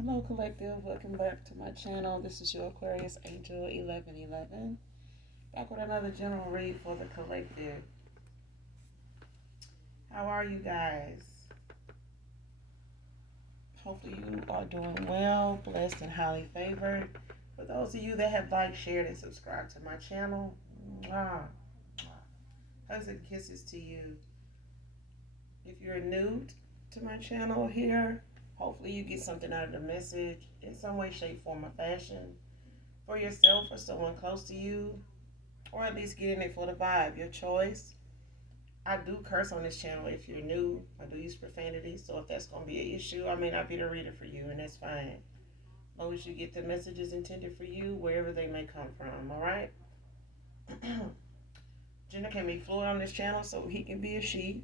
Hello, Collective. Welcome back to my channel. This is your Aquarius Angel 1111. Back with another general read for the Collective. How are you guys? Hopefully, you are doing well, blessed, and highly favored. For those of you that have liked, shared, and subscribed to my channel, mwah, hugs and kisses to you. If you're new to my channel here, hopefully, you get something out of the message in some way, shape, form, or fashion for yourself or someone close to you, or at least get in it for the vibe. Your choice. I do curse on this channel if you're new. I do use profanity, so if that's going to be an issue, I may not be the reader for you, and that's fine. As long as you get the messages intended for you, wherever they may come from, all right? Gender can be fluid on this channel, so he can be a she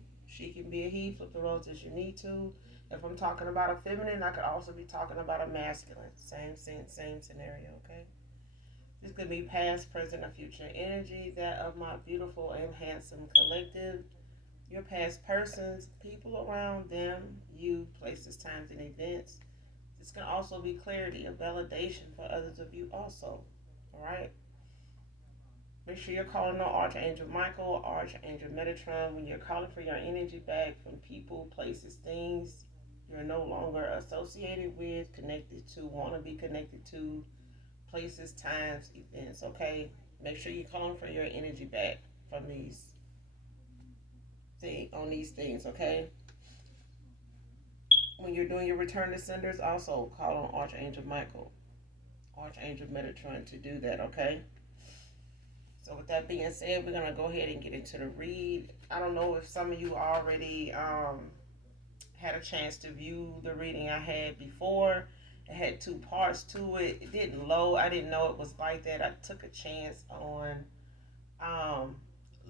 can be a he. Flip the roles as you need to. If I'm talking about a feminine, I could also be talking about a masculine. Same sense, same scenario, okay? This could be past, present, or future energy, that of my beautiful and handsome collective. Your past persons, people around them, you, places, times, and events. This can also be clarity, a validation for others of you also. Alright? Make sure you're calling on Archangel Michael or Archangel Metatron when you're calling for your energy back from people, places, things you're no longer associated with, connected to, want to be connected to, places, times, events, okay? Make sure you're calling for your energy back from these things, okay? When you're doing your return to senders, also call on Archangel Michael, Archangel Metatron to do that, okay? So with that being said, we're gonna go ahead and get into the read. I don't know if some of you already had a chance to view the reading I had before. It had two parts to it. It didn't load. I didn't know it was like that. I took a chance on um,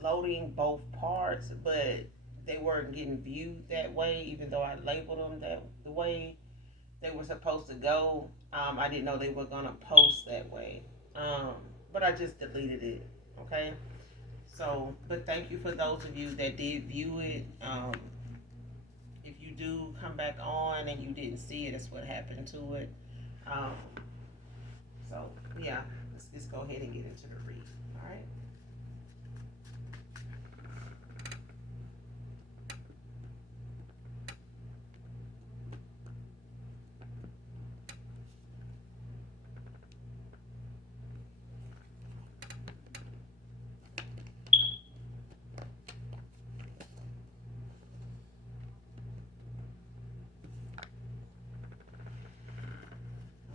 loading both parts, but they weren't getting viewed that way, even though I labeled them that the way they were supposed to go. I didn't know they were gonna post that way, um, but I just deleted it. Okay, so but thank you for those of you that did view it. If you do come back on and you didn't see it, that's what happened to it. Um, so yeah, let's go ahead and get into the read. All right.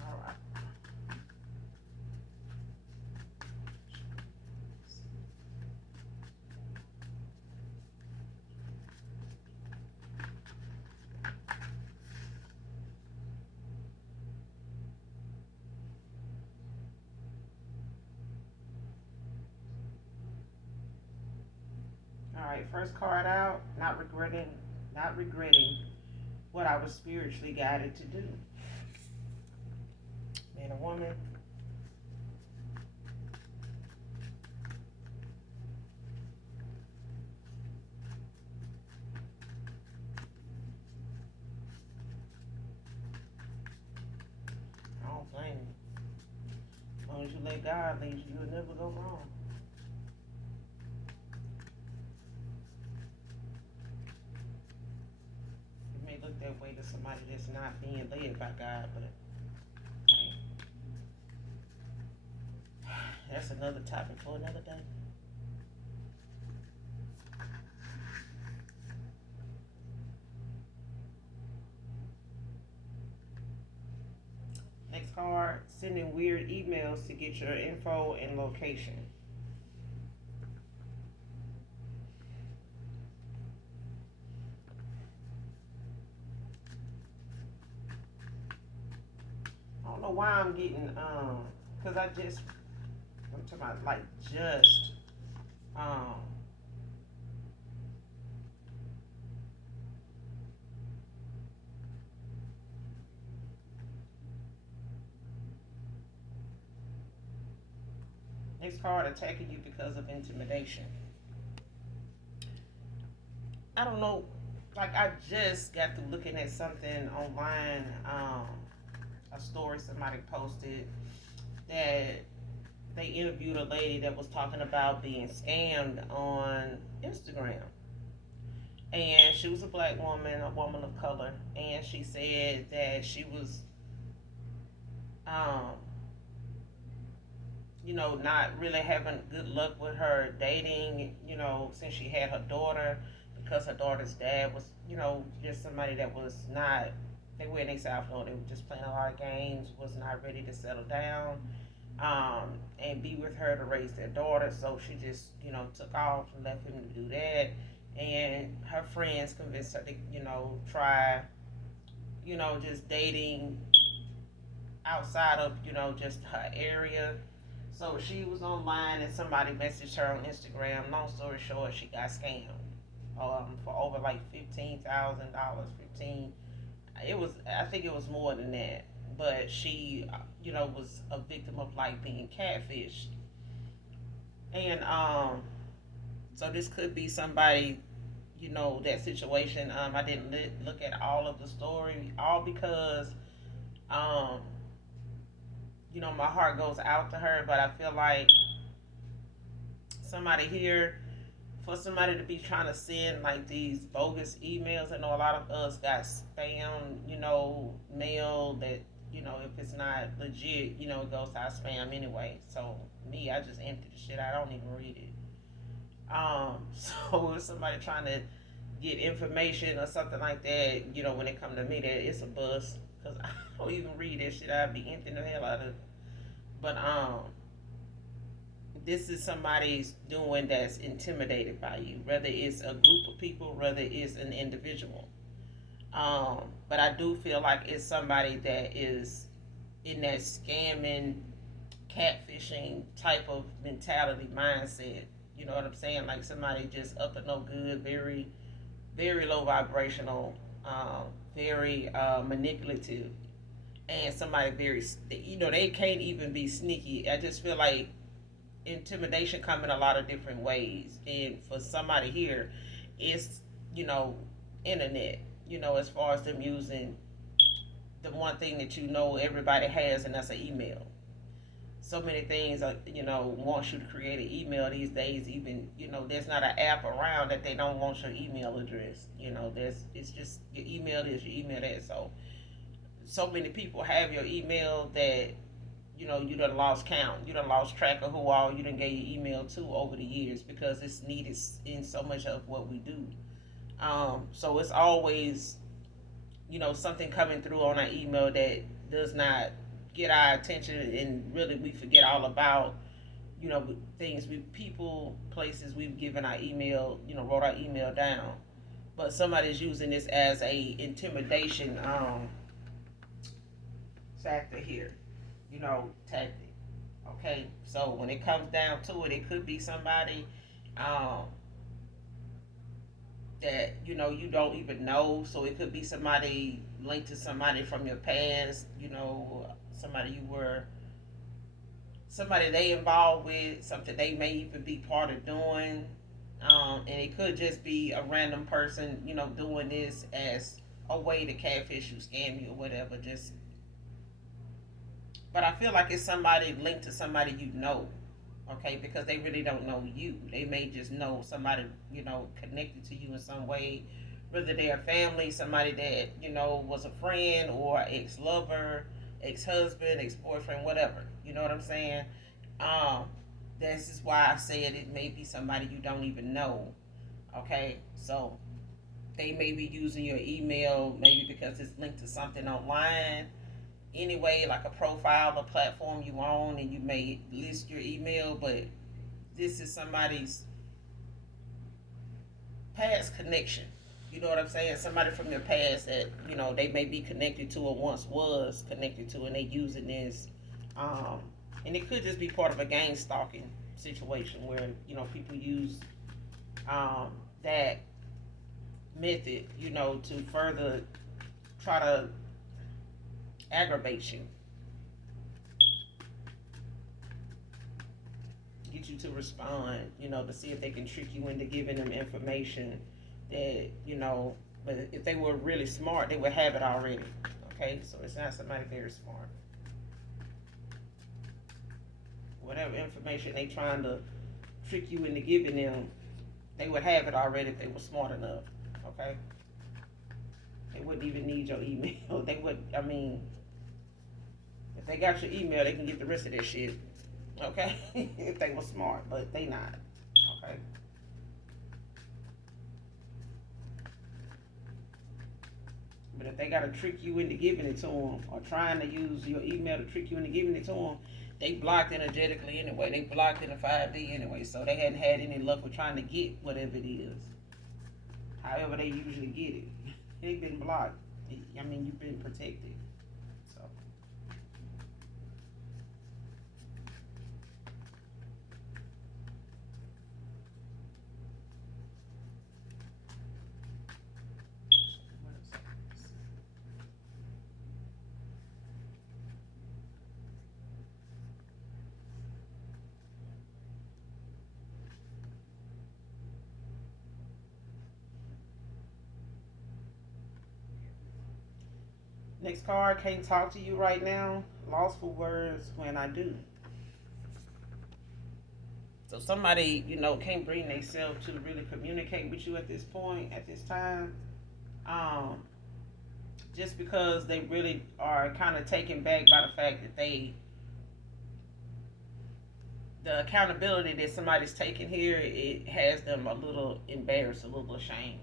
All right. All right, first card out, not regretting what I was spiritually guided to do. Man or woman. I don't blame you. As long as you let God lead you, you'll never go wrong. It may look that way to somebody that's not being led by God, but hey, that's another topic for another day. Next card, sending weird emails to get your info and location. I don't know why I'm getting because I'm talking about like just um next card, attacking you because of intimidation. I don't know, like I just got through looking at something online. a story somebody posted that they interviewed a lady that was talking about being scammed on Instagram. And she was a black woman, a woman of color, and she said that she was, um, not really having good luck with her dating, since she had her daughter, because her daughter's dad was, just somebody that was not, they were in their South Florida, they were just playing a lot of games, was not ready to settle down, and be with her to raise their daughter. So she just, took off and left him to do that. And her friends convinced her to, try, just dating outside of, just her area. So she was online and somebody messaged her on Instagram. Long story short, she got scammed for over like $15,000. 15. It was, I think it was more than that. But she, was a victim of like being catfished. And so this could be somebody, that situation. I didn't look at all of the story, all because um, my heart goes out to her, but I feel like somebody here, for somebody to be trying to send like these bogus emails. I know a lot of us got spam, mail that, if it's not legit, it goes to our spam anyway. So me, I just empty the shit. I don't even read it. So if somebody trying to get information or something like that, when it come to me, that it's a bust, because I don't even read that shit. I'd be emptying the hell out of it. But this is somebody's doing that's intimidated by you, whether it's a group of people, whether it's an individual. But I do feel like it's somebody that is in that scamming, catfishing type of mentality mindset. You know what I'm saying? Like somebody just up to no good, very, very low vibrational, very manipulative, and somebody very, they can't even be sneaky. I just feel like intimidation come in a lot of different ways, and for somebody here, it's, internet. As far as them using the one thing that everybody has, and that's an email. So many things, wants you to create an email these days. Even, there's not an app around that they don't want your email address. It's just your email is your email is. So many people have your email that, you done lost count. You done lost track of who all you done gave your email to over the years, because it's needed in so much of what we do. So it's always, something coming through on our email that does not get our attention, and really we forget all about, things, people, places we've given our email, wrote our email down. But somebody's using this as a intimidation factor here, tactic. Okay, so when it comes down to it, it could be somebody um, that you don't even know. So it could be somebody linked to somebody from your past. Somebody you were, somebody they involved with, something they may even be part of doing. And it could just be a random person, doing this as a way to catfish you, scam you, or whatever. But I feel like it's somebody linked to somebody okay, because they really don't know you. They may just know somebody, connected to you in some way, whether they're family, somebody that, was a friend, or ex-lover, ex-husband, ex-boyfriend, whatever. You know what I'm saying? Um, this is why I said it may be somebody you don't even know. Okay, so they may be using your email maybe because it's linked to something online anyway, like a profile, a platform you own, and you may list your email, but this is somebody's past connection. You know what I'm saying? Somebody from your past that, they may be connected to or once was connected to, and they using this. Um, and it could just be part of a gang stalking situation where, people use that method, to further try to aggravate you, get you to respond, to see if they can trick you into giving them information that, but if they were really smart, they would have it already. Okay, so it's not somebody very smart. Whatever information they trying to trick you into giving them, they would have it already if they were smart enough. Okay, they wouldn't even need your email. They would. I mean, if they got your email, they can get the rest of that shit. Okay, if they were smart, but they not. Okay. But if they got to trick you into giving it to them, or trying to use your email to trick you into giving it to them, they blocked energetically anyway. They blocked in the 5D anyway, so they hadn't had any luck with trying to get whatever it is. However they usually get it, they've been blocked. I mean, you've been protected. So. Next card, can't talk to you right now. Lost for words when I do. So somebody, can't bring themselves to really communicate with you at this point, at this time. Um, just because they really are kind of taken back by the fact that the accountability that somebody's taking here, it has them a little embarrassed, a little ashamed.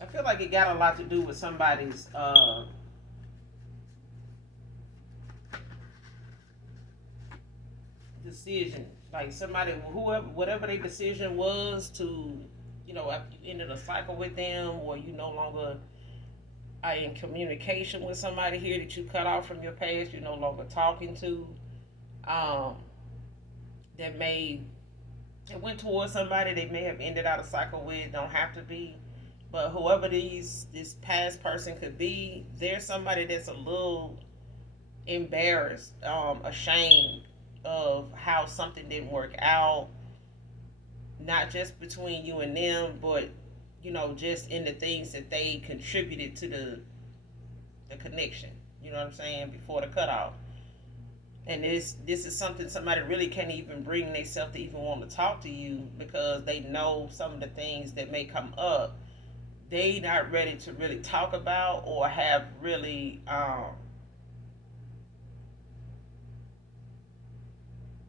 I feel like it got a lot to do with somebody's decision. Like somebody, whoever, whatever their decision was to, after you ended a cycle with them, or you no longer are in communication with somebody here that you cut off from your past, you're no longer talking to, um, that may, it went towards somebody they may have ended out a cycle with, don't have to be. But whoever this past person could be, there's somebody that's a little embarrassed, ashamed of how something didn't work out, not just between you and them, but just in the things that they contributed to the connection. You know what I'm saying? Before the cutoff. And this is something somebody really can't even bring themselves to even want to talk to you, because they know some of the things that may come up. They not ready to really talk about, or have really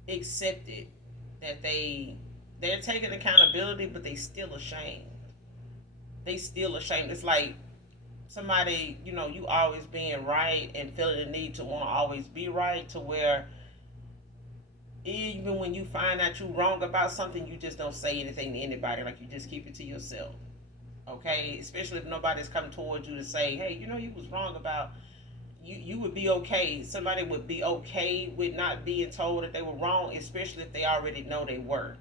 accepted that they're taking accountability, but they still ashamed. They still ashamed. It's like somebody, you always being right and feeling the need to want to always be right, to where even when you find out you're wrong about something, you just don't say anything to anybody. Like, you just keep it to yourself. Okay, especially if nobody's come towards you to say, hey, you was wrong about, you would be okay. Somebody would be okay with not being told that they were wrong, especially if they already know they were.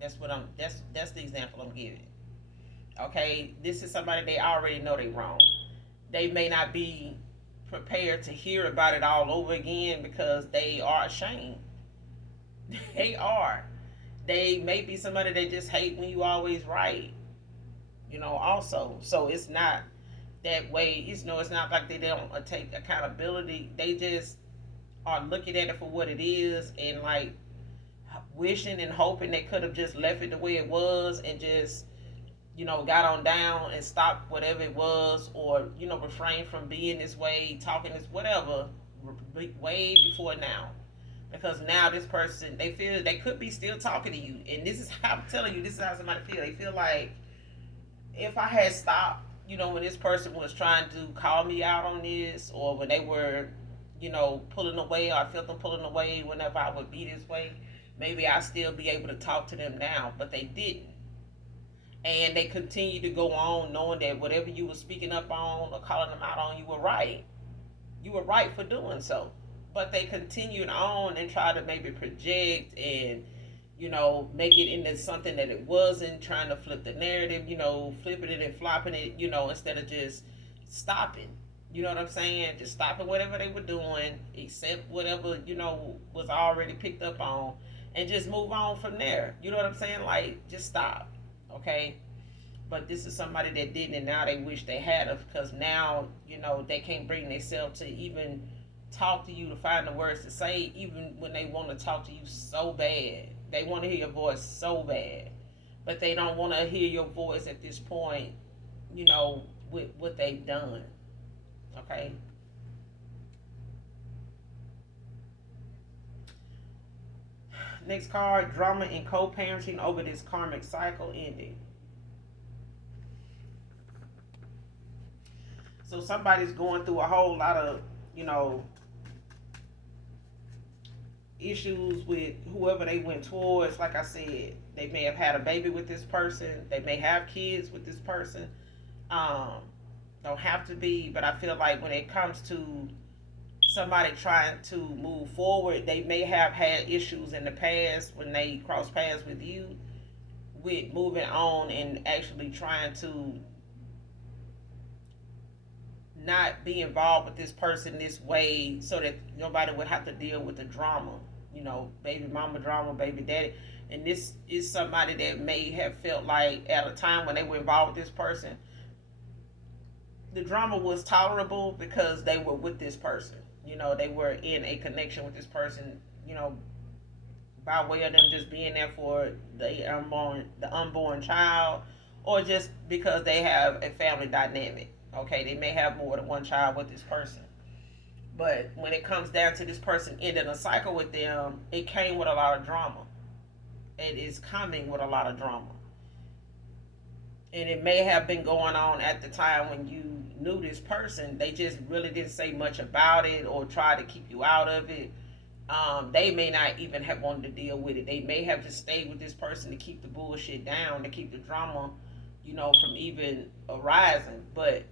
That's the example I'm giving. Okay, this is somebody they already know they wrong. They may not be prepared to hear about it all over again, because they are ashamed. They are. They may be somebody they just hate when you always right. Also. So it's not that way. It's not like they don't take accountability. They just are looking at it for what it is, and like wishing and hoping they could have just left it the way it was, and just got on down and stopped whatever it was, or refrain from being this way, talking this whatever, way before now. Because now this person, they feel they could be still talking to you, and this is how I'm telling you, this is how somebody feel. They feel like, if I had stopped, when this person was trying to call me out on this, or when they were, pulling away, or I felt them pulling away whenever I would be this way, maybe I'd still be able to talk to them now. But they didn't. And they continue to go on knowing that whatever you were speaking up on or calling them out on, you were right. You were right for doing so. But they continued on and tried to maybe project and, make it into something that it wasn't, trying to flip the narrative, flipping it and flopping it, instead of just stopping. You know what I'm saying? Just stopping whatever they were doing, accept whatever, was already picked up on, and just move on from there. You know what I'm saying? Like, just stop. Okay? But this is somebody that didn't, and now they wish they had it, because now, they can't bring themselves to even talk to you, to find the words to say, even when they want to talk to you so bad. They want to hear your voice so bad, but they don't want to hear your voice at this point, with what they've done. Okay? Next card, drama and co-parenting over this karmic cycle ending. So somebody's going through a whole lot of, issues with whoever they went towards. Like I said, they may have had a baby with this person. They may have kids with this person. Don't have to be, but I feel like when it comes to somebody trying to move forward, they may have had issues in the past when they cross paths with you, with moving on and actually trying to not be involved with this person this way, so that nobody would have to deal with the drama, baby mama drama, baby daddy. And this is somebody that may have felt like at a time when they were involved with this person, the drama was tolerable because they were with this person. They were in a connection with this person, by way of them just being there for the unborn child, or just because they have a family dynamic. Okay, they may have more than one child with this person. But when it comes down to this person ending a cycle with them, it came with a lot of drama. It is coming with a lot of drama. And it may have been going on at the time when you knew this person. They just really didn't say much about it or try to keep you out of it. They may not even have wanted to deal with it. They may have just stayed with this person to keep the bullshit down, to keep the drama, from even arising. But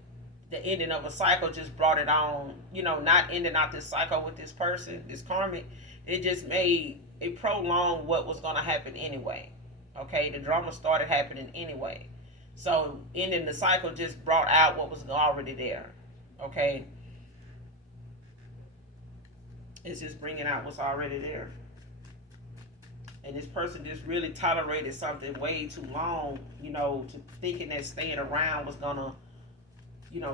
the ending of a cycle just brought it on, not ending out this cycle with this person, this karmic. It just made it prolong what was going to happen anyway. Okay, the drama started happening anyway. So ending the cycle just brought out what was already there. Okay, it's just bringing out what's already there. And this person just really tolerated something way too long, to thinking that staying around was gonna,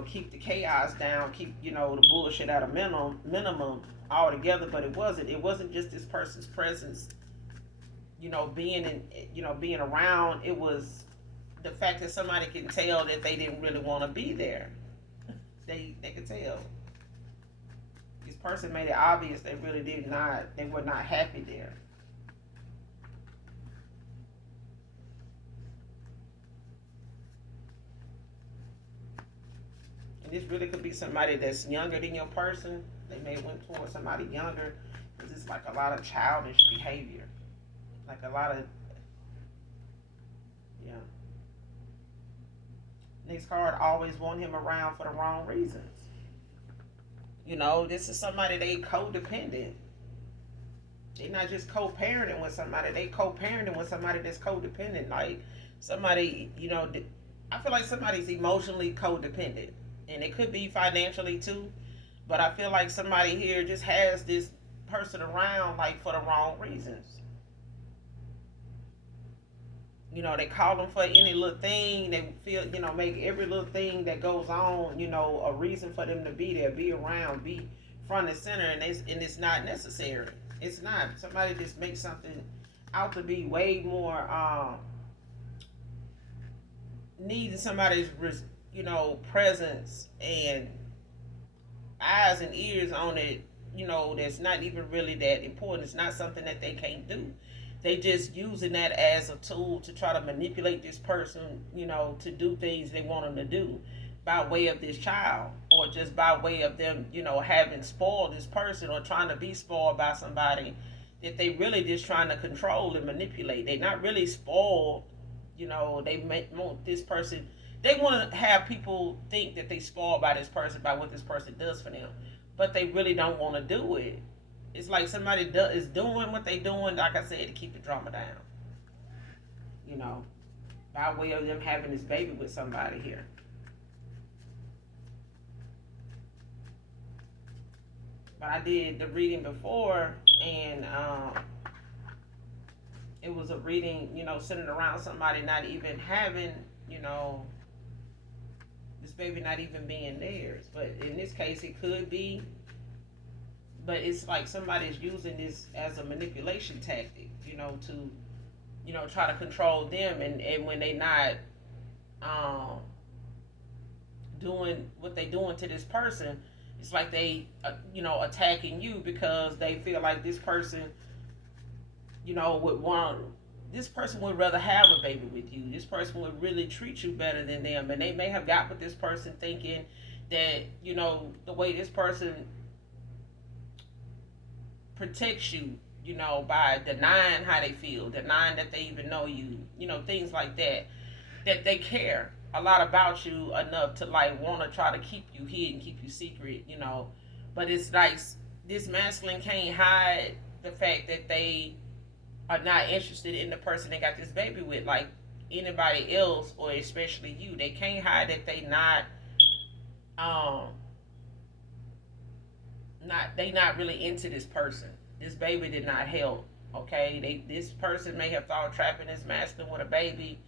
keep the chaos down, keep, the bullshit at a minimum altogether. But it wasn't. It wasn't just this person's presence, being around. It was the fact that somebody can tell that they didn't really want to be there. They could tell. This person made it obvious they really they were not happy there. And this really could be somebody that's younger than your person. They may have went towards somebody younger, because it's like a lot of childish behavior. Like a lot of, yeah. Next card, always want him around for the wrong reasons. This is somebody they codependent. They're not just co-parenting with somebody. They co-parenting with somebody that's codependent. Like somebody, I feel like somebody's emotionally codependent. And it could be financially too. But I feel like somebody here just has this person around like for the wrong reasons. They call them for any little thing. They feel, make every little thing that goes on, a reason for them to be there, be around, be front and center. And it's not necessary. It's not. Somebody just makes something out to be way more needing somebody's, presence and eyes and ears on it, that's not even really that important. It's not something that they can't do. They just using that as a tool to try to manipulate this person, to do things they want them to do by way of this child, or just by way of them, having spoiled this person or trying to be spoiled by somebody that they really just trying to control and manipulate. They're not really spoiled, they want this person. They want to have people think that they spoiled by this person, by what this person does for them, but they really don't want to do it. it's like somebody is doing what they doing, like I said, to keep the drama down. You know, by way of them having this baby with somebody here. But I did the reading before, and it was a reading, centered around somebody not even having, you know, this baby not even being theirs. But in this case, it could be. But it's like somebody's using this as a manipulation tactic, to, try to control them. And when they not um, doing what they doing to this person, it's like they, attacking you because they feel like this person, would want. This person would rather have a baby with you. This person would really treat you better than them, and they may have got with this person thinking that the way this person protects you, by denying how they feel, denying that they even know you, things like that, that they care a lot about you enough to like want to try to keep you hidden, keep you secret, But it's like this masculine can't hide the fact that they are not interested in the person they got this baby with, like anybody else, or especially you. They can't hide that um they not really into this person. This baby did not help. Okay, this person may have thought trapping this masculine with a baby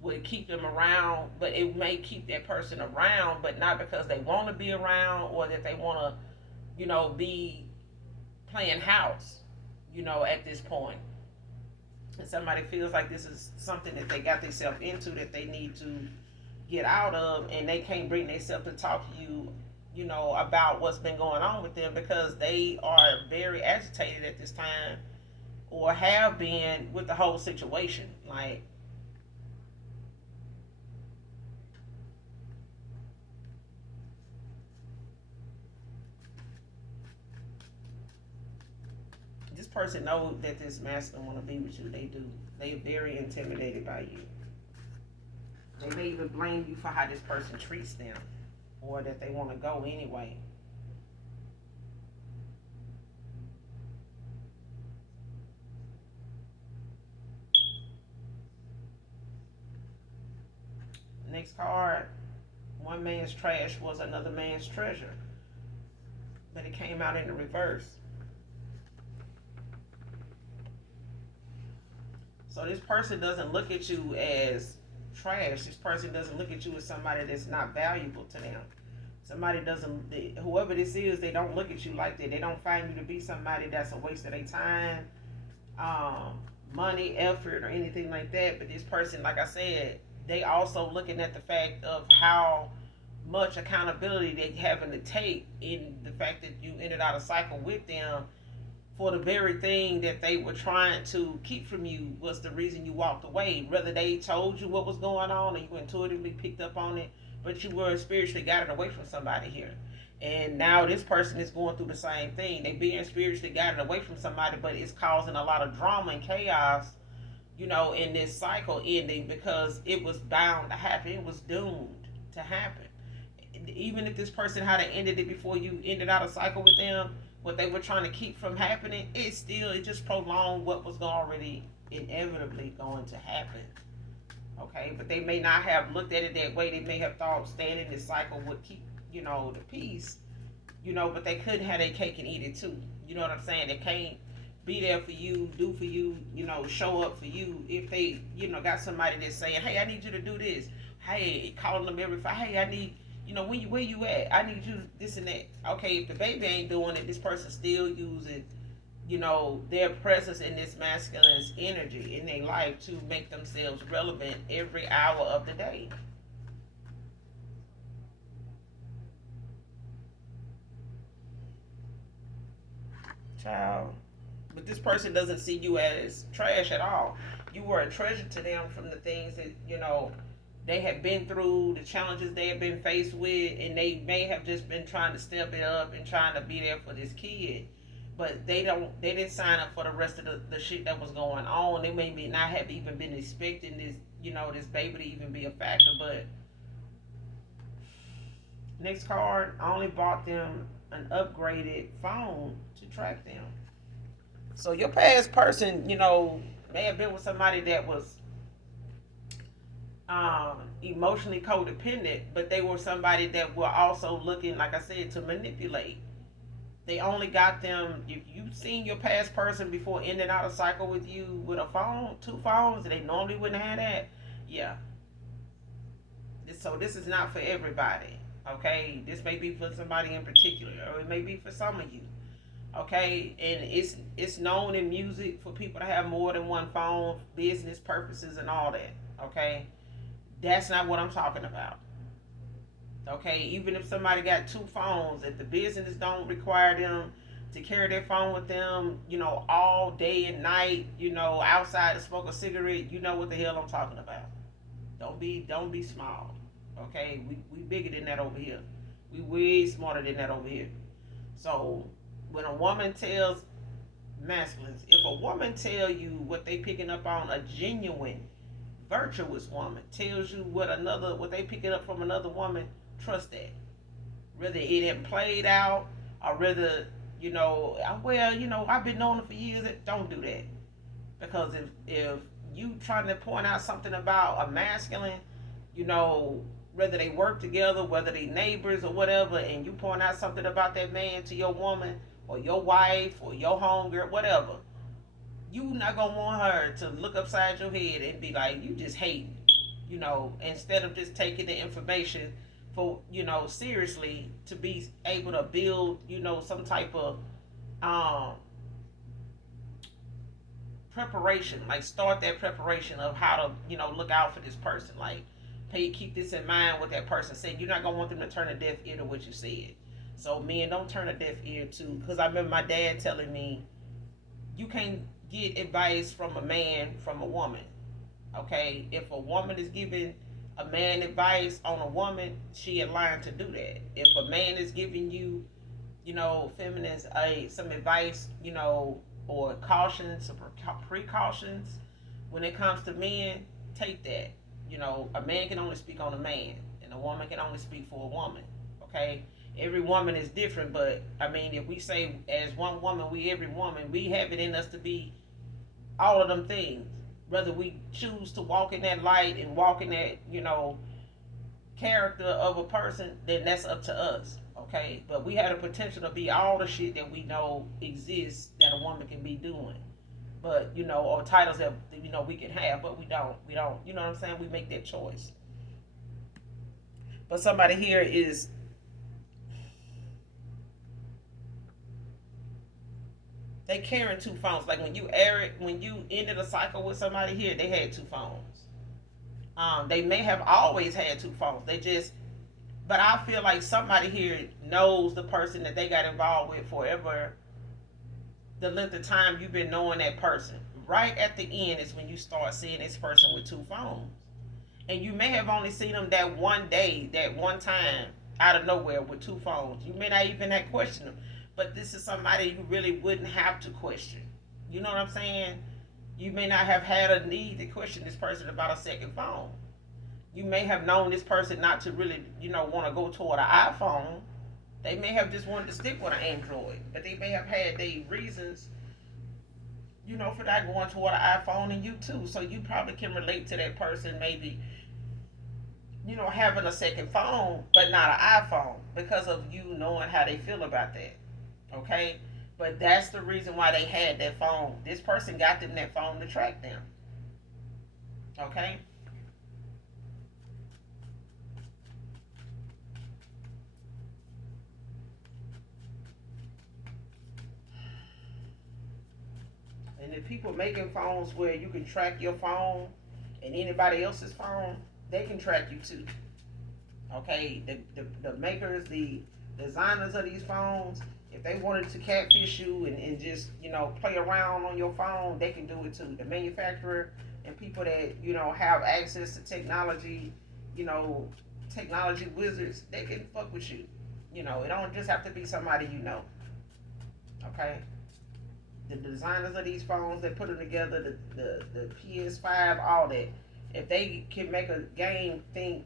would keep them around, but it may keep that person around, but not because they want to be around or that they want to, be playing house, at this point. And somebody feels like this is something that they got themselves into that they need to get out of, and they can't bring themselves to talk to you, about what's been going on with them because they are very agitated at this time or have been with the whole situation. Like, this person knows that this masculine want to be with you. They do. They're very intimidated by you. They may even blame you for how this person treats them, or that they want to go anyway. Next card, one man's trash was another man's treasure. But it came out in the reverse. So this person doesn't look at you as trash. This person doesn't look at you as somebody that's not valuable to them. Somebody doesn't, whoever this is, they don't look at you like that. They don't find you to be somebody that's a waste of their time, money, effort, or anything like that. But this person, like I said, they also looking at the fact of how much accountability they having to take in the fact that you ended out a cycle with them for the very thing that they were trying to keep from you was the reason you walked away. Whether they told you what was going on or you intuitively picked up on it, but you were spiritually guided away from somebody here. And now this person is going through the same thing. They being spiritually guided away from somebody, but it's causing a lot of drama and chaos, in this cycle ending because it was bound to happen. It was doomed to happen. Even if this person had ended it before you ended out a cycle with them, what they were trying to keep from happening, it just prolonged what was already inevitably going to happen. Okay, but they may not have looked at it that way. They may have thought staying in this cycle would keep, the peace, but they couldn't have their cake and eat it too. You know what I'm saying? They can't be there for you, do for you, show up for you. If they, got somebody that's saying, hey, I need you to do this. Hey, calling them every 5, hey, I need, where you at? I need you this and that. Okay, if the baby ain't doing it, this person still using, their presence in this masculine's energy in their life to make themselves relevant every hour of the day. Child. But this person doesn't see you as trash at all. You were a treasure to them from the things that, they had been through, the challenges they had been faced with, and they may have just been trying to step it up and trying to be there for this kid. But they didn't sign up for the rest of the shit that was going on. They maybe not have even been expecting this, this baby to even be a factor. But next card, I only bought them an upgraded phone to track them. So your past person, may have been with somebody that was emotionally codependent, but they were somebody that were also looking, like I said, to manipulate. They only got them. If you've seen your past person before ending out a cycle with you with a phone, two phones, they normally wouldn't have that. Yeah. So this is not for everybody. Okay, this may be for somebody in particular, or it may be for some of you. Okay, and it's known in music for people to have more than one phone, business purposes and all that. Okay, that's not what I'm talking about. Okay, even if somebody got two phones, if the business don't require them to carry their phone with them, all day and night, outside to smoke a cigarette, you know what the hell I'm talking about. Don't be small. Okay, we bigger than that over here. We way smarter than that over here. So when a woman tells masculines, if a woman tell you what they picking up on, a genuine virtuous woman tells you what they picking up from another woman, trust that. Whether it had played out or whether, I've been knowing it for years, don't do that. Because if you trying to point out something about a masculine, you know, whether they work together, whether they neighbors or whatever, and you point out something about that man to your woman or your wife or your homegirl, whatever, you not gonna want her to look upside your head and be like, you just hate, instead of just taking the information for, seriously to be able to build, some type of um preparation, like start that preparation of how to, look out for this person. Like, keep this in mind what that person said. You're not gonna want them to turn a deaf ear to what you said. So men, don't turn a deaf ear to, because I remember my dad telling me, you can't get advice from a man from a woman. Okay, if a woman is giving a man advice on a woman, she in line to do that. If a man is giving you, feminists, some advice, or cautions or precautions when it comes to men, take that. A man can only speak on a man, and a woman can only speak for a woman. Okay, every woman is different, but I mean, if we say as one woman, we every woman, we have it in us to be all of them things. Whether we choose to walk in that light and walk in that, character of a person, then that's up to us. Okay, but we have the potential to be all the shit that we know exists that a woman can be doing. But or titles that we can have, but we don't. You know what I'm saying? We make that choice. But somebody here is, they carrying two phones. Like when you ended a cycle with somebody here, they had two phones. They may have always had two phones. But I feel like somebody here knows the person that they got involved with forever. The length of time you've been knowing that person. Right at the end is when you start seeing this person with two phones. And you may have only seen them that one day, that one time, out of nowhere with two phones. You may not even have questioned them. But this is somebody you really wouldn't have to question. You know what I'm saying? You may not have had a need to question this person about a second phone. You may have known this person not to really, want to go toward an iPhone. They may have just wanted to stick with an Android, but they may have had their reasons, for not going toward an iPhone, and you too. So you probably can relate to that person, maybe, having a second phone, but not an iPhone, because of you knowing how they feel about that. Okay? But that's the reason why they had that phone. This person got them that phone to track them. Okay? And if people making phones where you can track your phone and anybody else's phone, they can track you too. Okay, the makers, the designers of these phones, if they wanted to catfish you and just play around on your phone, they can do it too. The manufacturer and people that have access to technology, you know technology wizards, they can fuck with you. It don't just have to be somebody you know. Okay, the designers of these phones that put them together, the PS5, all that. If they can make a game think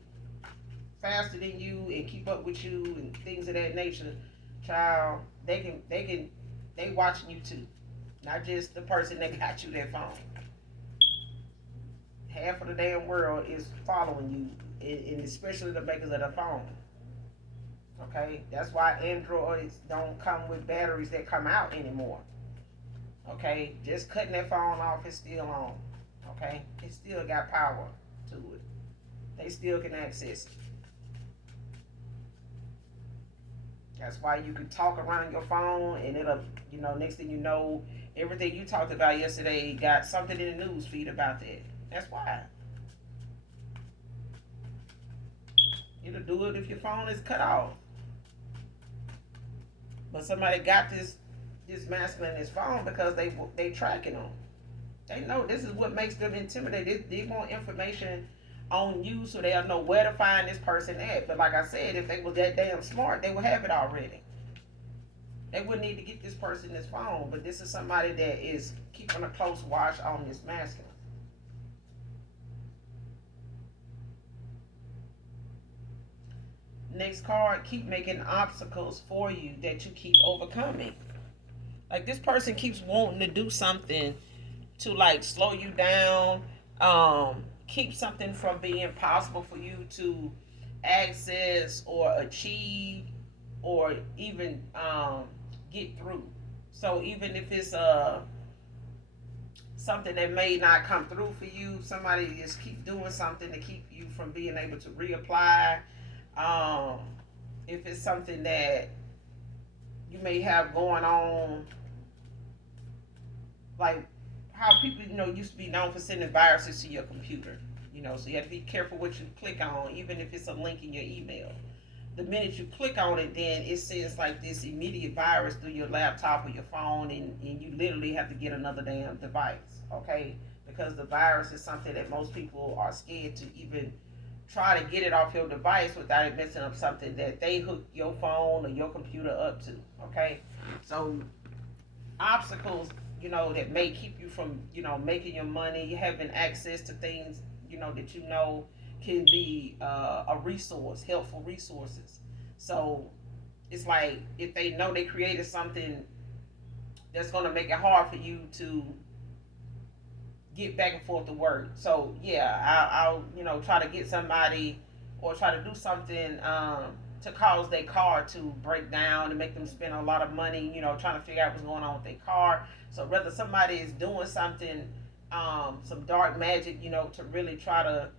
faster than you and keep up with you and things of that nature, child, they watching you too. not just the person that got you that phone. Half of the damn world is following you, and especially the makers of the phone. Okay, that's why Androids don't come with batteries that come out anymore. Okay, just cutting that phone off is still on. Okay, it still got power to it. They still can access it. That's why you can talk around your phone and it'll, next thing you know, everything you talked about yesterday got something in the news feed about that. That's why. It'll do it if your phone is cut off. But somebody got this masculine in his phone because they tracking them. They know this is what makes them intimidated. They want information on you so they'll know where to find this person at. But like I said, if they was that damn smart, they would have it already. They wouldn't need to get this person this phone. But this is somebody that is keeping a close watch on this masculine. Next card, keep making obstacles for you that you keep overcoming. Like this person keeps wanting to do something to like slow you down, keep something from being possible for you to access or achieve or even get through. So even if it's something that may not come through for you, somebody just keep doing something to keep you from being able to reapply. Um, if it's something that you may have going on, like how people used to be known for sending viruses to your computer. So you have to be careful what you click on, even if it's a link in your email. The minute you click on it, then it sends like this immediate virus through your laptop or your phone, and you literally have to get another damn device, okay? Because the virus is something that most people are scared to even try to get it off your device without it messing up something that they hook your phone or your computer up to, okay? So obstacles, that may keep you from, making your money, having access to things, that can be a resource, helpful resources. So it's like if they know they created something that's going to make it hard for you to get back and forth to work. So yeah, I'll try to get somebody or try to do something to cause their car to break down and make them spend a lot of money, trying to figure out what's going on with their car. So whether somebody is doing something, some dark magic, to really try to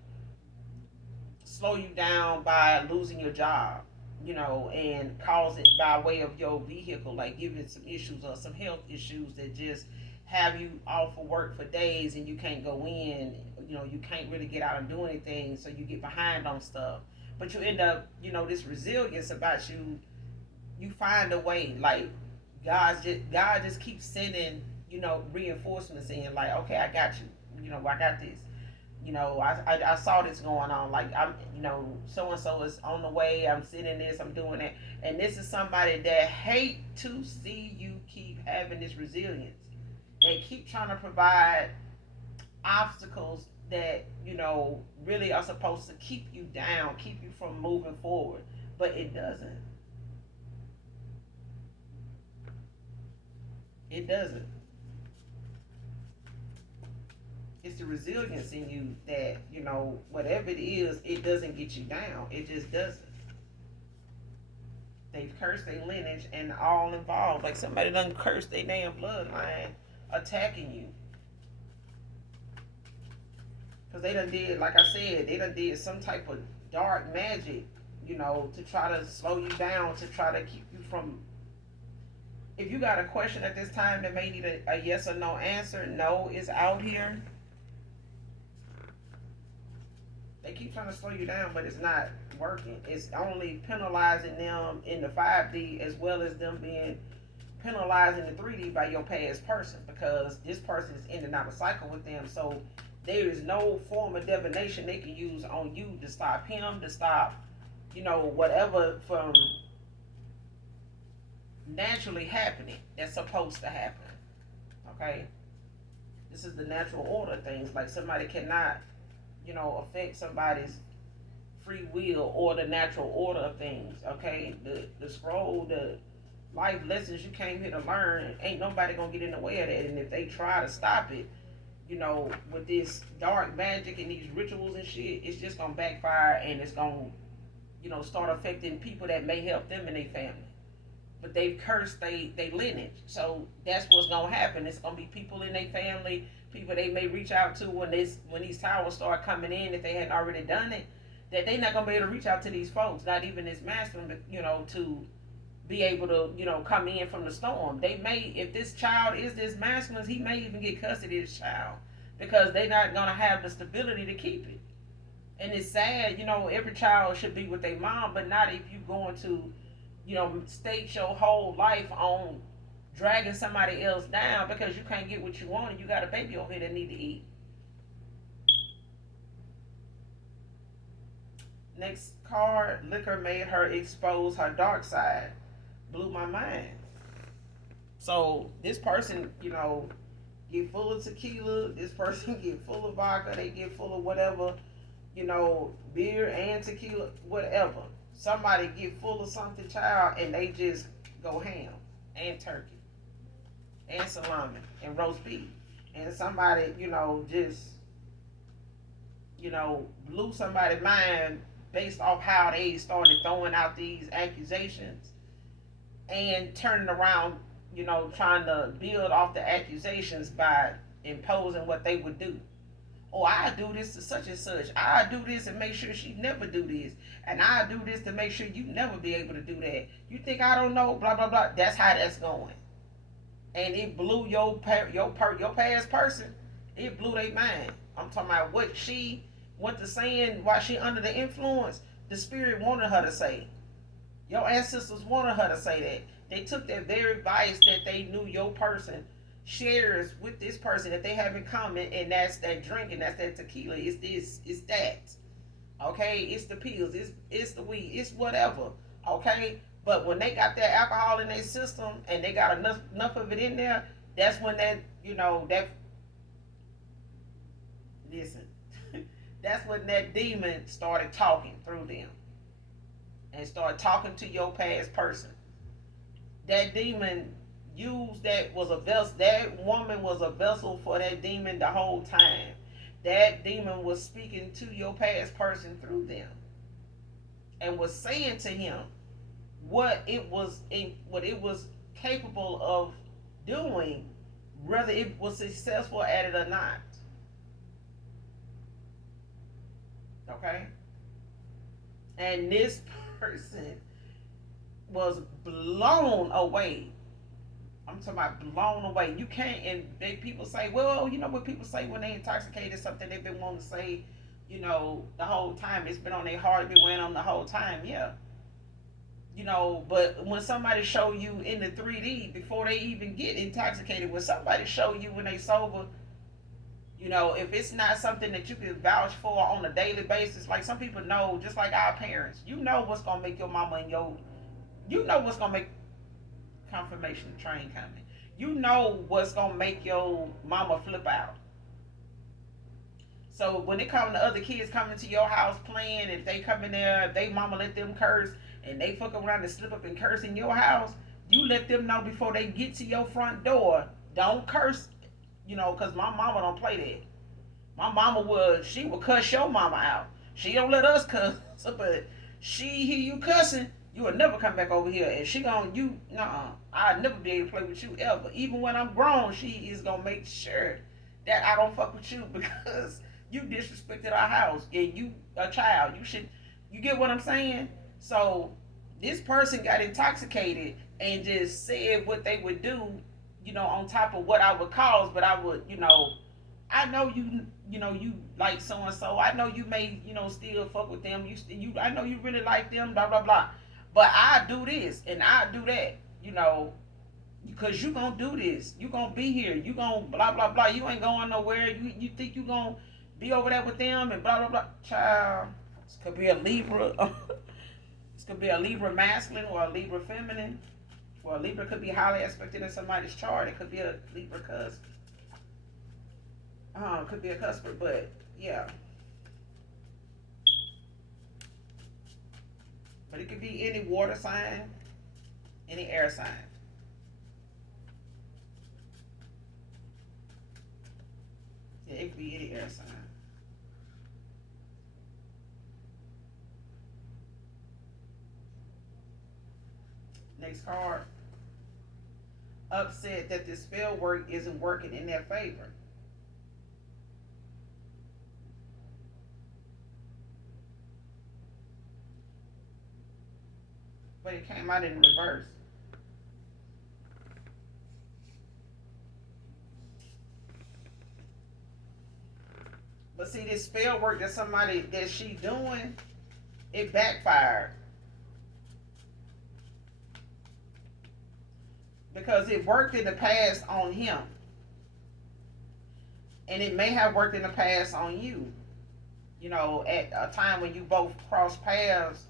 slow you down by losing your job, and cause it by way of your vehicle, like giving some issues or some health issues that just have you off of work for days and you can't go in, you can't really get out and do anything, so you get behind on stuff. But you end up, this resilience about you, you find a way. Like God just keeps sending, reinforcements in, like, okay, I got you, I got this. I saw this going on. Like I'm, so and so is on the way. I'm sitting this. I'm doing that. And this is somebody that hate to see you keep having this resilience. They keep trying to provide obstacles that really are supposed to keep you down, keep you from moving forward, but it doesn't. It doesn't. It's the resilience in you that whatever it is, it doesn't get you down. It just doesn't. They've cursed their lineage and all involved. Like somebody done cursed their damn bloodline attacking you. Because they done did, like I said, they done did some type of dark magic, to try to slow you down, to try to keep you from. If you got a question at this time that may need a yes or no answer, no is out here. They keep trying to slow you down, but it's not working. It's only penalizing them in the 5D as well as them being penalized in the 3D by your past person, because this person is in and out of cycle with them. So there is no form of divination they can use on you to stop him, to stop, whatever from naturally happening that's supposed to happen. Okay? This is the natural order of things. Like somebody cannot, affect somebody's free will or the natural order of things. Okay? The scroll, life lessons you came here to learn. Ain't nobody gonna get in the way of that. And if they try to stop it, with this dark magic and these rituals and shit, it's just gonna backfire, and it's gonna, start affecting people that may help them and their family. But they've cursed they lineage. So that's what's gonna happen. It's gonna be people in their family, people they may reach out to when these towers start coming in, if they hadn't already done it, that they're not gonna be able to reach out to these folks, not even this masculine, to be able to, come in from the storm. They may, if this child is this masculine, he may even get custody of this child because they're not gonna have the stability to keep it. And it's sad, every child should be with their mom, but not if you're going to, stake your whole life on dragging somebody else down because you can't get what you want and you got a baby over here that need to eat. Next card, liquor made her expose her dark side. Blew my mind. So this person, get full of tequila. This person get full of vodka. They get full of whatever, beer and tequila, whatever. Somebody get full of something, child, and they just go ham and turkey and salami and roast beef. And somebody, just, blew somebody's mind based off how they started throwing out these accusations and turning around, trying to build off the accusations by imposing what they would do. Oh, I do this to such and such. I do this and make sure she never do this. And I do this to make sure you never be able to do that. You think I don't know? Blah, blah, blah. That's how that's going. And it blew your past person. It blew their mind. I'm talking about what she went to saying while she under the influence. The spirit wanted her to say. Your ancestors wanted her to say that. They took that very vice that they knew your person shares with this person that they have in common, and that's that drinking, that's that tequila, it's this, it's that. Okay, it's the pills, it's the weed, it's whatever. Okay, but when they got that alcohol in their system and they got enough of it in there, that's when that listen, that's when that demon started talking through them and started talking to your past person. That demon used that was a vessel. That woman was a vessel for that demon the whole time. That demon was speaking to your past person through them and was saying to him what it was capable of doing, whether it was successful at it or not. Okay? And this person was blown away. I'm talking about blown away. You can't, and people say, well, what people say when they intoxicated, something they've been wanting to say, the whole time. It's been on their heart, been weighing on the whole time, yeah. But when somebody show you in the 3D, before they even get intoxicated, when somebody show you when they sober, if it's not something that you can vouch for on a daily basis, like some people know, just like our parents, what's going to make your mama and what's going to make confirmation train coming. What's going to make your mama flip out. So when it comes to other kids coming to your house playing, if they come in there, if they mama let them curse, and they fuck around and slip up and curse in your house, you let them know before they get to your front door, don't curse, because my mama don't play that. My mama she would cuss your mama out. She don't let us cuss, but she hear you cussing, you will never come back over here. And she I'll never be able to play with you ever. Even when I'm grown, she is going to make sure that I don't fuck with you because you disrespected our house and you a child. You get what I'm saying? So this person got intoxicated and just said what they would do, on top of what I would cause, but I would, I know you like so and so. I know you may, still fuck with them. I know you really like them, blah blah blah. But I do this and I do that, because you gonna do this. You gonna be here. You gonna blah blah blah. You ain't going nowhere. You think you gonna be over there with them and blah blah blah. Child, this could be a Libra. This could be a Libra masculine or a Libra feminine. Or a Libra could be highly aspected in somebody's chart. It could be a Libra cusp. Could be a cusper, but yeah. But it could be any water sign, Any air sign. Yeah, it could be any air sign. Next card. Upset that the spell work isn't working in their favor. But it came out in reverse. But see, this spell work that somebody that she doing, it backfired because it worked in the past on him, and it may have worked in the past on you. You know, at a time when you both crossed paths,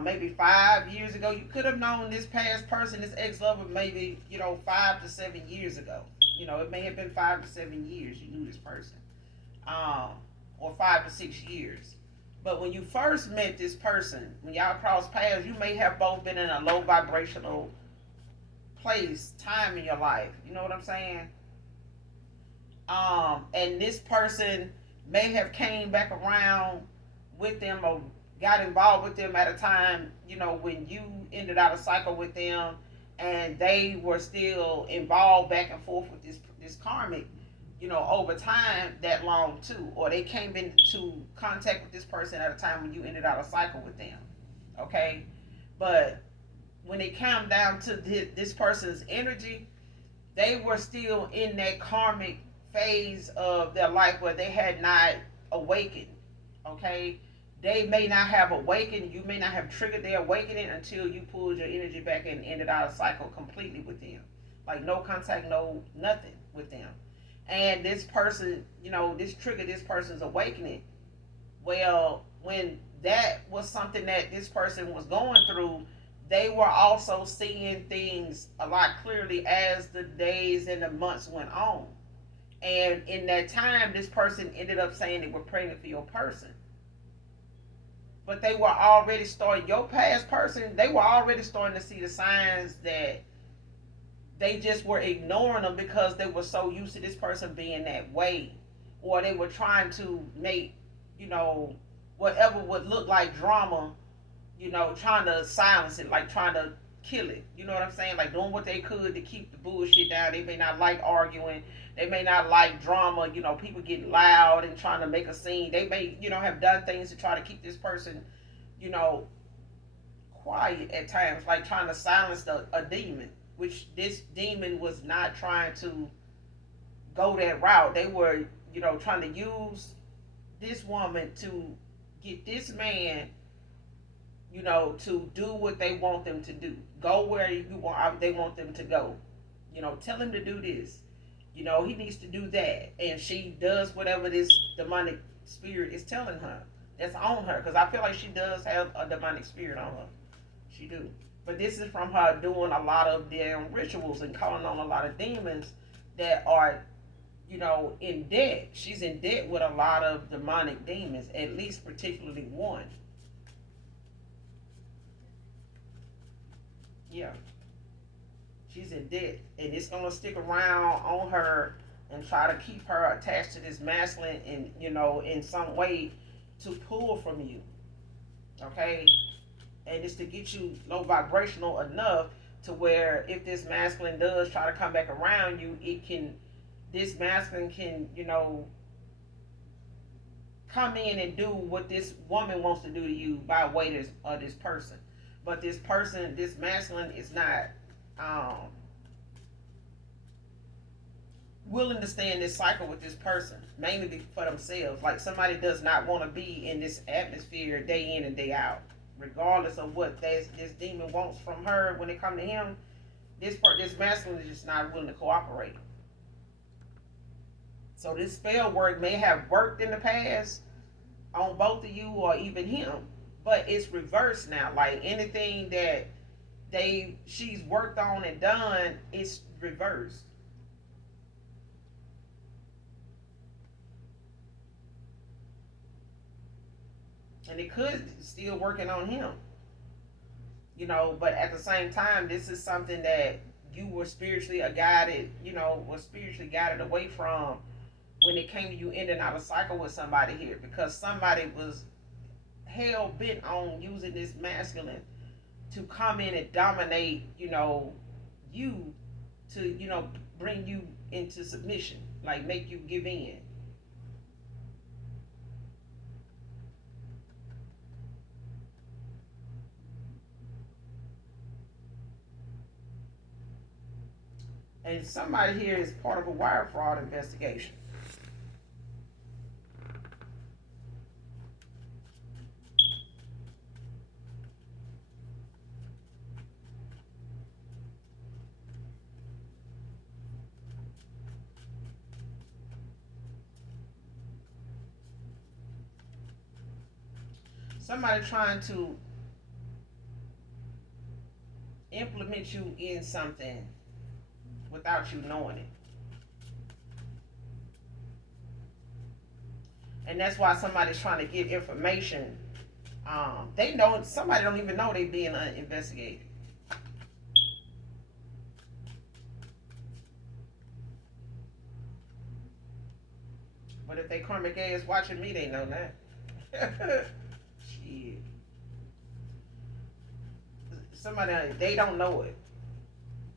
maybe 5 years ago, you could have known this past person, this ex-lover, maybe 5 to 7 years ago. It may have been 5 to 7 years you knew this person, um, or 5 to 6 years. But when you first met this person, when y'all crossed paths, you may have both been in a low vibrational place, time in your life. You know what I'm saying? And this person may have came back around with them or got involved with them at a time, when you ended out a cycle with them, and they were still involved back and forth with this karmic, over time that long too, or they came into contact with this person at a time when you ended out a cycle with them. Okay, but when it came down to this person's energy, they were still in that karmic phase of their life where they had not awakened. Okay, they may not have awakened. You may not have triggered their awakening until you pulled your energy back and ended out a cycle completely with them, like no contact, no nothing with them. And this person, this triggered this person's awakening. Well, when that was something that this person was going through, they were also seeing things a lot clearly as the days and the months went on. And in that time, this person ended up saying they were pregnant for your person. But they were already starting, your past person, they were already starting to see the signs that they just were ignoring them because they were so used to this person being that way. Or they were trying to make, whatever would look like drama, trying to silence it, like trying to kill it. You know what I'm saying? Like doing what they could to keep the bullshit down. They may not like arguing. They may not like drama. People get loud and trying to make a scene. They may, have done things to try to keep this person, you know, quiet at times, like trying to silence a demon, which this demon was not trying to go that route. They were, trying to use this woman to get this man, to do what they want them to do. Go where they want them to go. Tell him to do this. He needs to do that. And she does whatever this demonic spirit is telling her. That's on her. Because I feel like she does have a demonic spirit on her. She do. But this is from her doing a lot of damn rituals and calling on a lot of demons that are, in debt. She's in debt with a lot of demonic demons. At least particularly one. Yeah. She's in debt. And it's going to stick around on her and try to keep her attached to this masculine and, in some way to pull from you. Okay? And it's to get you low vibrational enough to where if this masculine does try to come back around you, this masculine can, come in and do what this woman wants to do to you by way of this person. But this person, this masculine, is not willing to stay in this cycle with this person, mainly for themselves. Like somebody does not want to be in this atmosphere day in and day out, regardless of what this demon wants from her. When it comes to him, this masculine is just not willing to cooperate. So this spell work may have worked in the past on both of you or even him, but it's reversed now. Like anything that she's worked on and done, it's reversed. And it could still working on him. But at the same time, this is something that you were spiritually guided, was spiritually guided away from when it came to you ending out a cycle with somebody here, because somebody was hell bent on using this masculine to come in and dominate, you to, bring you into submission, like make you give in. And somebody here is part of a wire fraud investigation. Somebody trying to implement you in something without you knowing it. And that's why somebody's trying to get information. They know, somebody don't even know they being investigated. But if they karmic ass watching me, they know that. Shit. Somebody, they don't know it.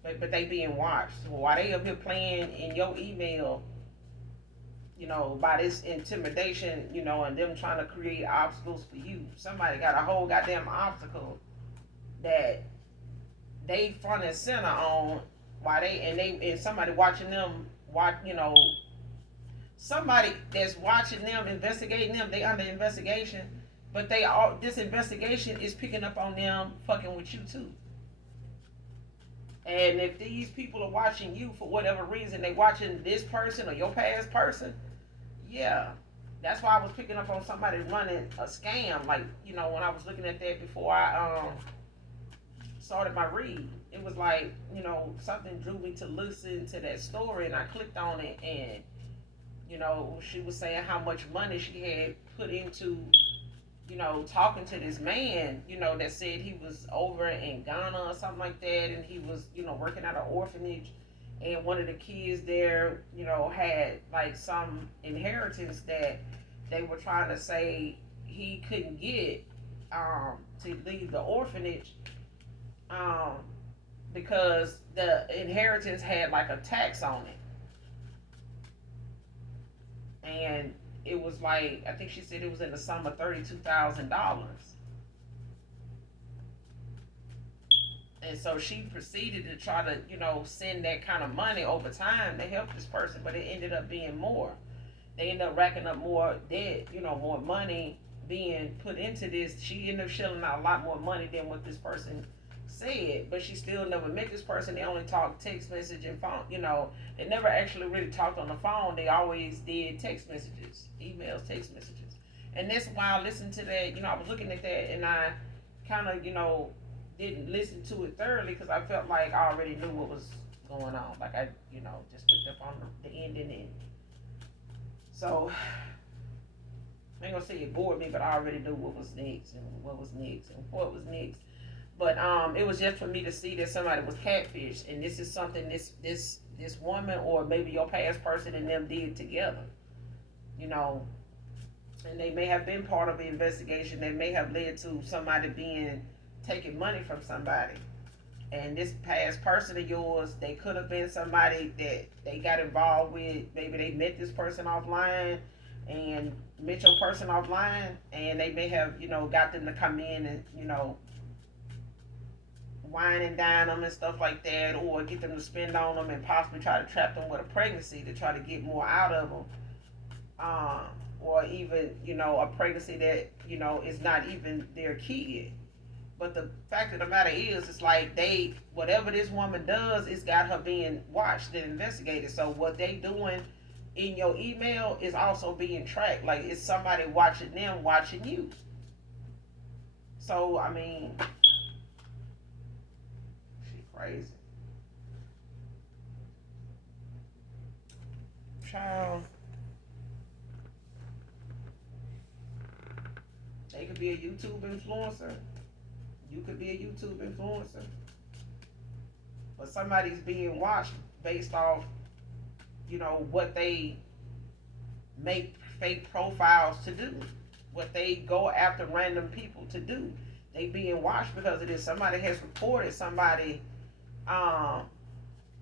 But they being watched. While they up here playing in your email, by this intimidation, and them trying to create obstacles for you. Somebody got a whole goddamn obstacle that they front and center on, while and somebody watching them watch, somebody that's watching them, investigating them, they under investigation, but this investigation is picking up on them fucking with you too. And if these people are watching you for whatever reason, they watching this person or your past person, yeah. That's why I was picking up on somebody running a scam. Like, when I was looking at that before I started my read, it was like, something drew me to listen to that story, and I clicked on it, and, she was saying how much money she had put into, talking to this man, that said he was over in Ghana or something like that, and he was, working at an orphanage, and one of the kids there, had like some inheritance that they were trying to say he couldn't get to leave the orphanage um, because the inheritance had like a tax on it. And it was like, I think she said it was in the sum of $32,000. And so she proceeded to try to, send that kind of money over time to help this person, but it ended up being more. They ended up racking up more debt, more money being put into this. She ended up shelling out a lot more money than what this person said, but she still never met this person. They only talked text message and phone. They never actually really talked on the phone. They always did text messages, emails, text messages. And that's why I listened to that. I was looking at that, and I kind of, didn't listen to it thoroughly because I felt like I already knew what was going on. Like I, just picked up on the ending, and so I ain't gonna say it bored me, but I already knew what was next and what was next and what was next. But it was just for me to see that somebody was catfished, and this is something this woman or maybe your past person and them did together, you know, and they may have been part of the investigation. They may have led to somebody being taking money from somebody. And this past person of yours, they could have been somebody that they got involved with. Maybe they met this person offline and met your person offline, and they may have, got them to come in and, wine and dine them and stuff like that, or get them to spend on them and possibly try to trap them with a pregnancy to try to get more out of them. Um, or even, a pregnancy that, is not even their kid. But the fact of the matter is, it's like whatever this woman does, it's got her being watched and investigated. So what they doing in your email is also being tracked. Like it's somebody watching them, watching you. So I mean, she crazy. Child, they could be a YouTube influencer. You could be a YouTube influencer, but somebody's being watched based off, what they make fake profiles to do, what they go after random people to do. They being watched because it is somebody has reported somebody um,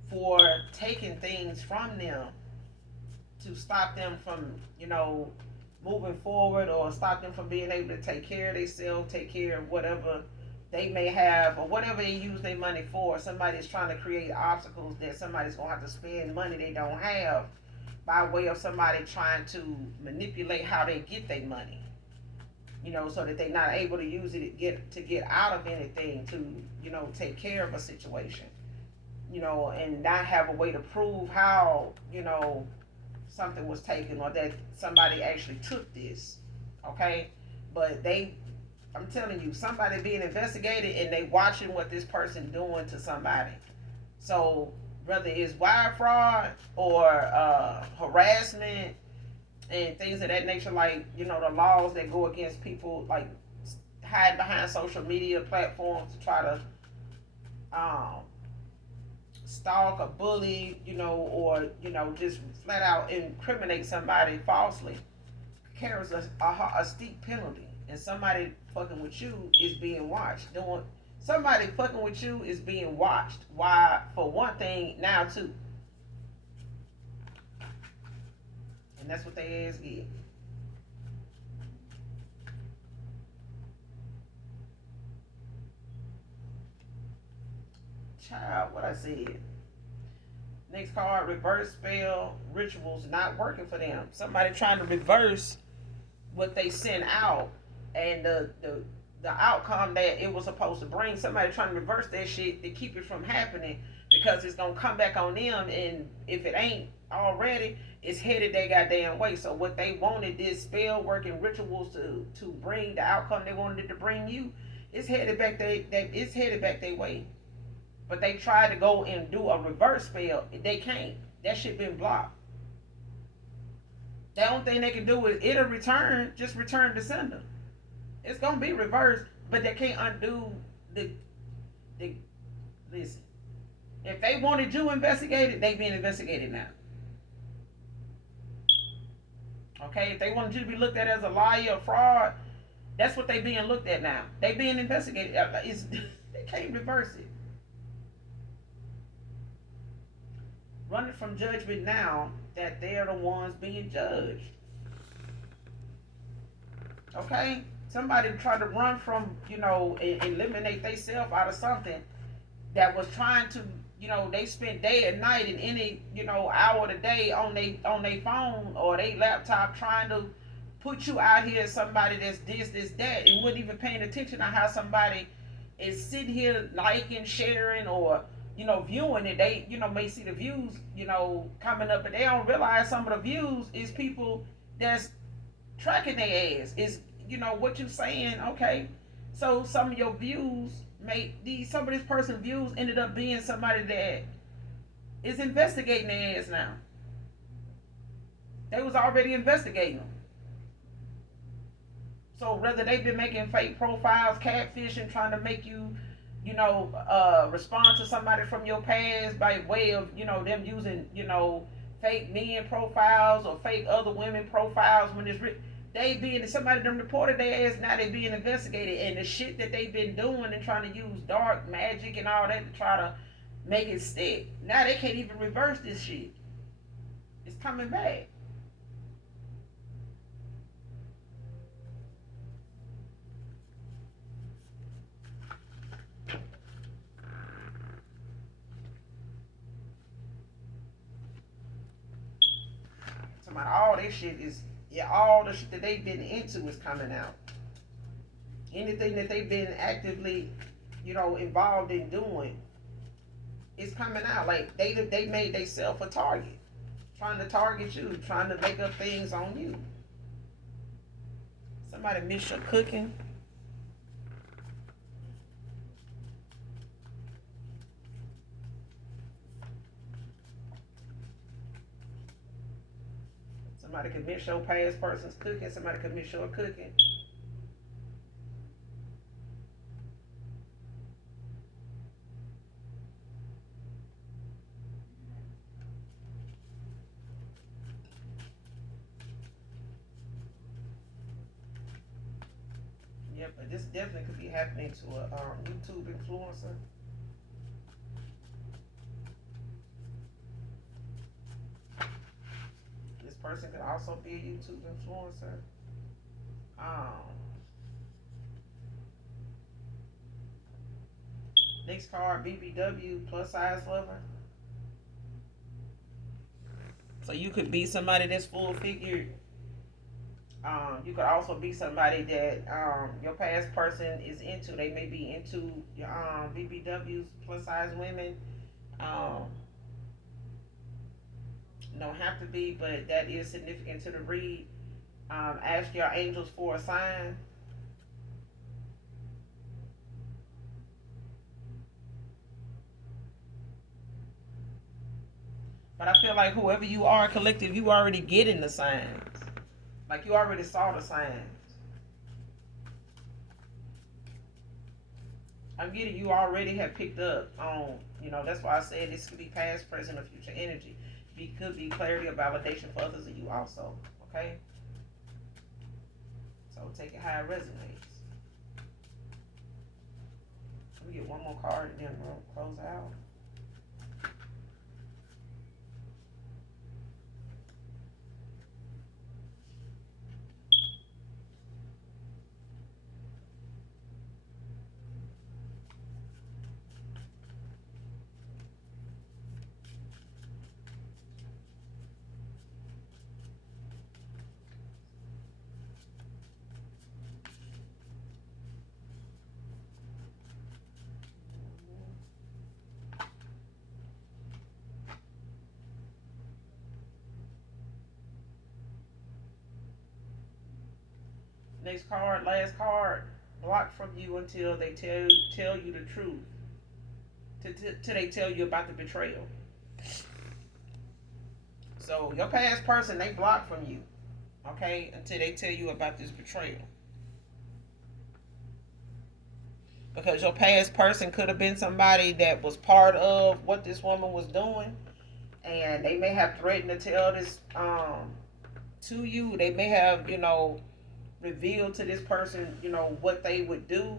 for taking things from them to stop them from, moving forward, or stop them from being able to take care of themselves, take care of whatever they may have, or whatever they use their money for. Somebody's trying to create obstacles that somebody's going to have to spend money they don't have by way of somebody trying to manipulate how they get their money. So that they're not able to use it to get out of anything, to take care of a situation, and not have a way to prove how something was taken, or that somebody actually took this. Okay, but I'm telling you, somebody being investigated, and they watching what this person doing to somebody. So whether it's wire fraud or harassment and things of that nature, like the laws that go against people, like hide behind social media platforms to try to stalk or bully, or just flat out incriminate somebody falsely, carries a steep penalty. And somebody fucking with you is being watched. Somebody fucking with you is being watched. Why? For one thing, now too. And that's what they ass get. Child, what I said. Next card, reverse spell rituals not working for them. Somebody trying to reverse what they sent out, and the outcome that it was supposed to bring. Somebody trying to reverse that shit to keep it from happening, because it's gonna come back on them, and if it ain't already, it's headed their goddamn way. So what they wanted, this spell working rituals to bring the outcome they wanted it to bring you, it's headed back their way. But they tried to go and do a reverse spell. They can't. That shit been blocked. The only thing they can do is it'll return. Just return the sender. It's gonna be reversed, but they can't undo the. Listen, if they wanted you investigated, they being investigated now. Okay, if they wanted you to be looked at as a liar or fraud, that's what they being looked at now. They being investigated. They can't reverse it. Running from judgment now that they're the ones being judged. Okay? Somebody tried to run from, eliminate themselves out of something that was trying to, they spent day and night in any, hour of the day on they phone or they laptop trying to put you out here as somebody that's this, that, and wasn't even paying attention to how somebody is sitting here liking, sharing, or viewing it. They, may see the views, coming up, but they don't realize some of the views is people that's tracking their ass. Is, what you saying, okay? So some of your views some of this person's views ended up being somebody that is investigating their ass now. They was already investigating them. So whether they've been making fake profiles, catfishing, trying to make you, respond to somebody from your past by way of, them using, fake men profiles or fake other women profiles when it's somebody them reported their ass, now they being investigated, and the shit that they've been doing and trying to use dark magic and all that to try to make it stick. Now they can't even reverse this shit. It's coming back. All this shit is, all the shit that they've been into is coming out. Anything that they've been actively, involved in doing is coming out. Like they made themselves a target, trying to target you, trying to make up things on you. Somebody miss your cooking. Somebody could miss your past person's cooking. Somebody could miss your cooking. Yep, but this definitely could be happening to a YouTube influencer. This person could also be a YouTube influencer. Um, Next card, BBW, plus size lover. So you could be somebody that's full figured. You could also be somebody that your past person is into. They may be into your BBWs, plus size women. Um, don't have to be, but that is significant to the read. Ask your angels for a sign. But I feel like whoever you are, collective, you already getting the signs. Like you already saw the signs. I'm getting you already have picked up on, that's why I said this could be past, present, or future energy. It could be clarity or validation for others of you also. Okay? So take it how it resonates. Let me get one more card and then we'll close out. Next card, last card. Block from you until they tell you the truth. Till they tell you about the betrayal. So your past person, they block from you. Okay, until they tell you about this betrayal. Because your past person could have been somebody that was part of what this woman was doing, and they may have threatened to tell this to you. They may have revealed to this person what they would do.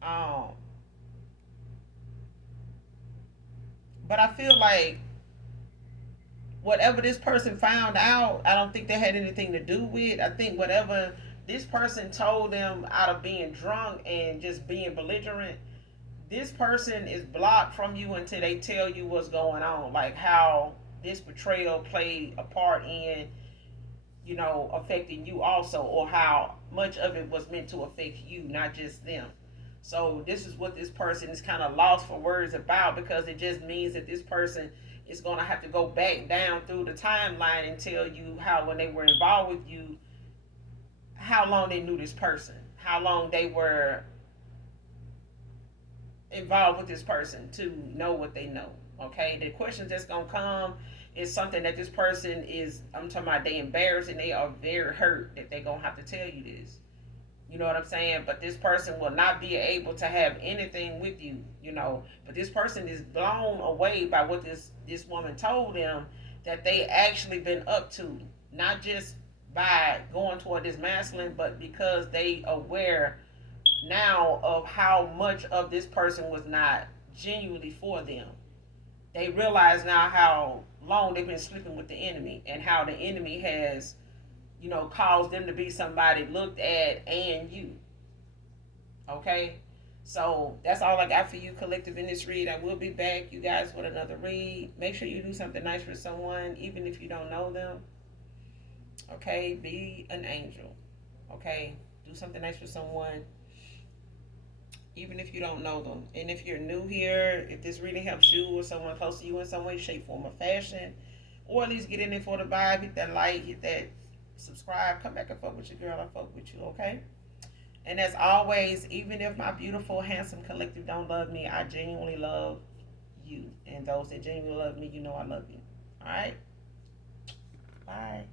Um, but I feel like whatever this person found out, I don't think they had anything to do with. I think whatever this person told them out of being drunk and just being belligerent, this person is blocked from you until they tell you what's going on, like how this betrayal played a part in affecting you also, or how much of it was meant to affect you, not just them. So this is what this person is kind of lost for words about, because it just means that this person is going to have to go back down through the timeline and tell you how, when they were involved with you, how long they knew this person, how long they were involved with this person to know what they know. Okay, the questions that's gonna come is something that this person is. I'm talking about they embarrassed and they are very hurt that they're gonna have to tell you this. You know what I'm saying? But this person will not be able to have anything with you. But this person is blown away by what this woman told them that they actually been up to, not just by going toward this masculine, but because they aware now of how much of this person was not genuinely for them. They realize now how long they've been sleeping with the enemy, and how the enemy has, caused them to be somebody looked at and you. Okay? So that's all I got for you, collective, in this read. I will be back, you guys, with another read. Make sure you do something nice for someone, even if you don't know them. Okay? Be an angel. Okay? Do something nice for someone, even if you don't know them. And if you're new here, if this reading helps you or someone close to you in some way, shape, form, or fashion, or at least get in there for the vibe, hit that like, hit that subscribe, come back and fuck with your girl, I fuck with you, okay? And as always, even if my beautiful, handsome collective don't love me, I genuinely love you. And those that genuinely love me, I love you. All right? Bye.